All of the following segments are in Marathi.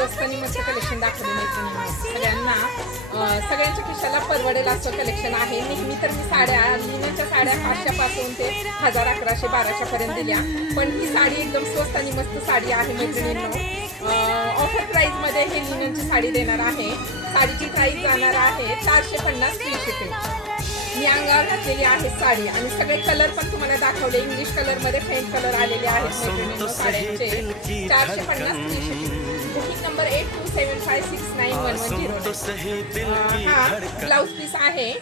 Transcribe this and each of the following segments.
स्वस्त आणि मस्त कलेक्शन दाखवले मैत्रिणींनी सगळ्यांना. सगळ्यांच्या खिशाला परवडेल असं कलेक्शन आहे. नेहमी तर मी साड्या लिननच्या साड्या 500 पासून ते 1000, 1100, 1200 पर्यंत दिल्या, पण ही साडी एकदम स्वस्त आणि मस्त साडी आहे मैत्रिणींनो. ऑफर प्राइस मध्ये हे लिननची साडी देणार आहे. साडीची प्राइस जाणार आहे 450 फ्री शिपिंग. मी अंगावर घातलेली आहे साडी आणि सगळे कलर पण तुम्हाला दाखवले. इंग्लिश कलर मध्ये फेंट कलर आलेले आहेत मैत्रिणींनो साड्यांचे. 450 फ्री शिपिंग. Booking number 8275691110. हा ब्लाउज पीस आहे.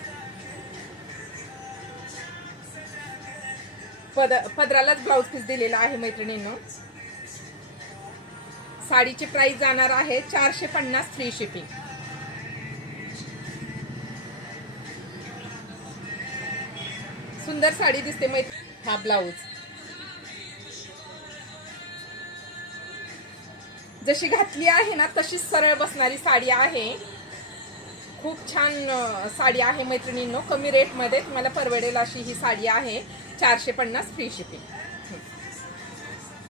पदरालाच ब्लाउज पीस दिलेला आहे मैत्रिणींनो. साडीची प्राइस जाणार आहे 450 फ्री शिपिंग. सुंदर साडी दिसते मैत्रिणी. हा ब्लाउज जशी घातली आहे ना तशीच सरळ बसणारी साडी आहे. खूप छान साडी आहे मैत्रिणींनो. कमी रेट मध्ये तुम्हाला परवडेल अशी ही साडी आहे. 450 फ्री शिपिंग.